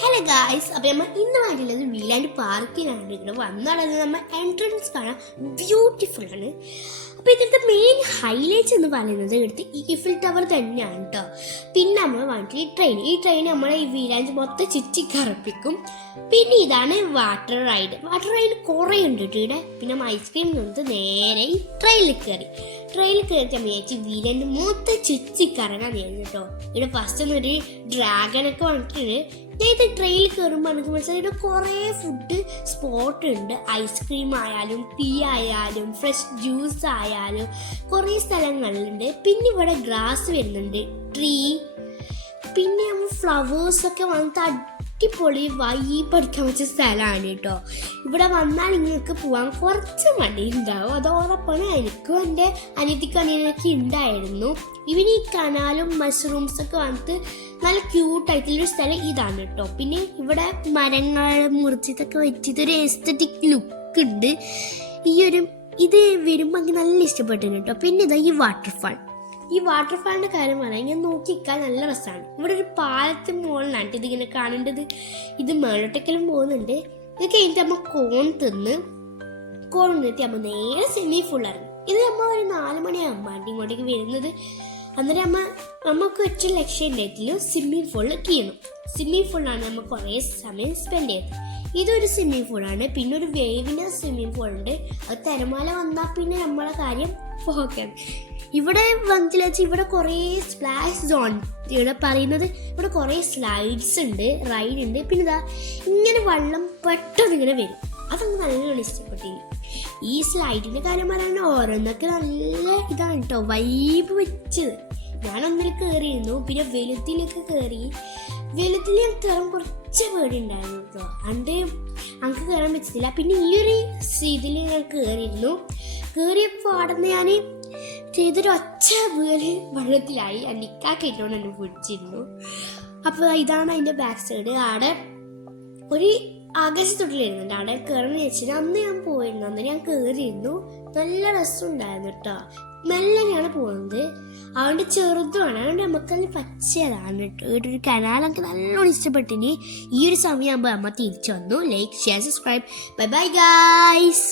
Hello guys, അപ്പോൾ നമ്മൾ ഇന്ന് വേണ്ടിയുള്ളത് വീലാൻഡ് പാർക്കിലാണ്. ഇവിടെ വന്നാലത് നമ്മൾ എൻട്രൻസ് കാണാൻ ബ്യൂട്ടിഫുൾ ആണ്. അപ്പോൾ ഇതിൻ്റെ മെയിൻ ഹൈലൈറ്റ്സ് എന്ന് പറയുന്നത് ഇവിടുത്തെ ഈഫിൽ ടവർ തന്നെയാണ് കേട്ടോ. പിന്നെ നമ്മൾ വേണ്ടി ഈ ട്രെയിൻ നമ്മളെ ഈ വീലാൻഡ് മൊത്തം ചുറ്റിക്കറപ്പിക്കും. പിന്നെ ഇതാണ് വാട്ടർ റൈഡ് കുറേ ഉണ്ട് ഇവിടെ. പിന്നെ ഐസ്ക്രീം നിന്ന് നേരെ ഈ ട്രെയിനിൽ കയറിയിട്ട് നമ്മൾ വിചാരിച്ചു വീലാൻഡ് മൊത്തം ചുറ്റിക്കറങ്ങാൻ ചെയ്യുന്നു കേട്ടോ. ഇവിടെ ഫസ്റ്റ് ഒന്നൊരു ഡ്രാഗനൊക്കെ വന്നിട്ടുണ്ട്. ഇത് ട്രെയിനിൽ കയറുമ്പോൾ എനിക്ക് മനസ്സിലായി ഇവിടെ കുറേ ഫുഡ് സ്പോട്ട് ഉണ്ട്. ഐസ്ക്രീം ആയാലും ടീ ആയാലും ഫ്രഷ് ജ്യൂസ് ആയാലും കുറേ സ്ഥലങ്ങളുണ്ട്. പിന്നെ ഇവിടെ ഗ്രാസ് വരുന്നുണ്ട്, ട്രീ, പിന്നെ നമ്മൾ ഫ്ലവേഴ്സൊക്കെ വന്നിട്ട് അടിപൊളി വൈബ് അടിക്കാൻ വെച്ച സ്ഥലമാണ് കേട്ടോ. ഇവിടെ വന്നാൽ നിങ്ങൾക്ക് പോകാൻ കുറച്ച് മടി ഉണ്ടാവും. അത് ഉറപ്പാണ്. എനിക്കും എൻ്റെ അനിയത്തിക്ക് ഉണ്ടായിരുന്നു. ഈ കനാലും മഷ്റൂംസൊക്കെ വന്നിട്ട് നല്ല ക്യൂട്ടായിട്ടുള്ളൊരു സ്ഥലം ഇതാണ് കേട്ടോ. പിന്നെ ഇവിടെ മരങ്ങൾ മുറിച്ചിട്ടൊക്കെ വെച്ചിട്ടൊരു എസ്തറ്റിക് ലുക്ക് ഉണ്ട്. ഇത് വരുമ്പോൾ എനിക്ക് നല്ല ഇഷ്ടപ്പെട്ടു കേട്ടോ. പിന്നെ ഇതാ ഈ വാട്ടർഫാളിൻ്റെ കാര്യം പറയാം. ഇങ്ങനെ നോക്കിക്കാൻ നല്ല രസമാണ്. ഇവിടെ ഒരു പാലത്തിന് മുകളിലാണ് ഇതിങ്ങനെ കാണേണ്ടത്. ഇത് മേളോട്ടേക്കെല്ലാം പോകുന്നുണ്ട്. ഇത് കഴിഞ്ഞിട്ട് നമ്മൾ കോൺ തിന്നിട്ട് നമ്മൾ നേരെ സ്വിമ്മിങ് പൂളിലാണ്. ഇത് നമ്മൾ ഒരു 4 മണിയാകുമ്പോൾ ഇങ്ങോട്ടേക്ക് വരുന്നത്. അന്നേരം നമുക്ക് ഒറ്റ ലക്ഷ്യം ഉണ്ടായിട്ടില്ല, സ്വിമ്മിങ് പൂളിൽ കീഴണം. സ്വിമ്മിങ് പൂളിലാണ് നമ്മൾ കുറേ സമയം സ്പെൻഡ് ചെയ്തത്. ഇതൊരു സ്വിമ്മിങ് പൂളാണ്. പിന്നെ ഒരു വേവിൻ്റെ സ്വിമ്മിങ് പൂളുണ്ട്. അത് തിരമാല വന്നാൽ പിന്നെ നമ്മളെ കാര്യം പോക്കാണ്. ഇവിടെ വന്നിട്ട് ഇവിടെ കുറേ സ്പ്ലാഷ് സോൺ ഇവിടെ പറയുന്നത്. ഇവിടെ കുറേ സ്ലൈഡ്സ് ഉണ്ട്, റൈഡ് ഉണ്ട്. പിന്നെ ഇതാ ഇങ്ങനെ വെള്ളം പെട്ടെന്ന് ഇങ്ങനെ വരും. അതൊന്നും നല്ലോണം ഇഷ്ടപ്പെട്ടില്ല. ഈ സ്ലൈഡിൻ്റെ കാര്യം പറയാൻ ഓരോന്നൊക്കെ നല്ല ഇതാണ് കേട്ടോ, വൈബ് വെച്ചത്. ഞാൻ ഒന്നിൽ കയറിയിരുന്നു. പിന്നെ വെളുത്തിലേക്ക് വെളുത്തിൽ ഞാൻ കയറാൻ കുറച്ച് പേടി ഉണ്ടായിരുന്നു കേട്ടോ. എനിക്ക് കയറാൻ പറ്റത്തില്ല. പിന്നെ ഈ ഒരു ഇതിൽ ഞാൻ കയറിയപ്പോൾ അവിടെ ഞാൻ ചെയ്തൊരു ഒച്ച വീല് വെള്ളത്തിലായി. നിക്കാക്കിയിട്ടോണ്ട് എന്നെ പിടിച്ചിരുന്നു. അപ്പോൾ ഇതാണ് അതിൻ്റെ ബാക്ക് സൈഡ്. അവിടെ ഒരു ആകാശത്തൊട്ടിലിരുന്നുണ്ട്. അവിടെ കയറുന്ന വെച്ചിട്ട് അന്ന് ഞാൻ പോയിരുന്നു. അന്ന് ഞാൻ കയറിയിരുന്നു. നല്ല രസമുണ്ടായിരുന്നു കേട്ടോ. മെല്ലനെയാണ് പോകുന്നത്. അതുകൊണ്ട് ചെറുതുമാണ്. അതുകൊണ്ട് നമുക്കത് പച്ചതാണ് കേട്ടോ. ഇവിടെ ഒരു കനാലൊക്കെ നല്ലോണം ഇഷ്ടപ്പെട്ടിനി. ഈ ഒരു സമയമാകുമ്പോൾ അമ്മ തിരിച്ചു വന്നു. Like, share, subscribe. Bye bye guys.